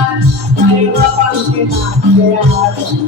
i will not going to be able to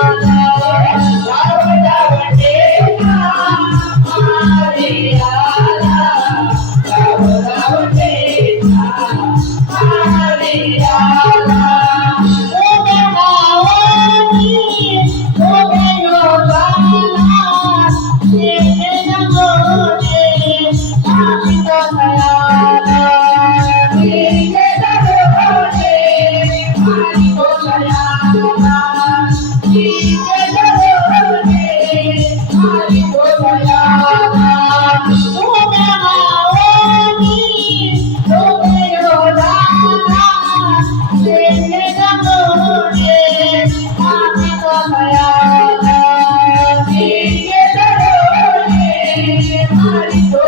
Vai, vai, vai, vai. Thank you.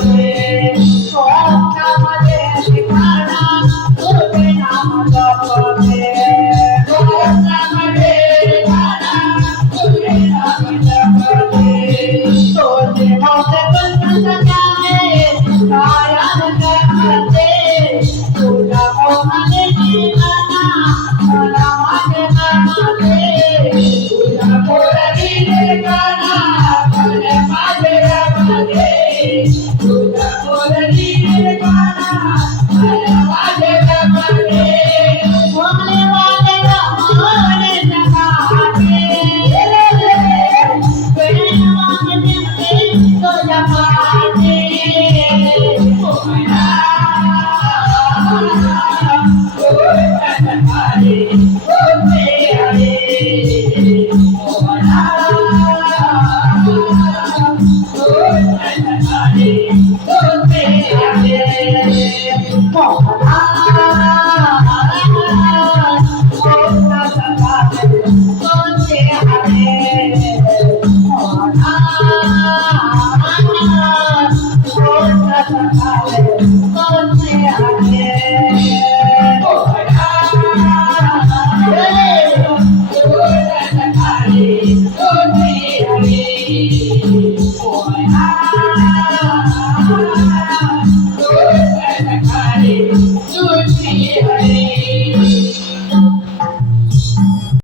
Amém. Thank you.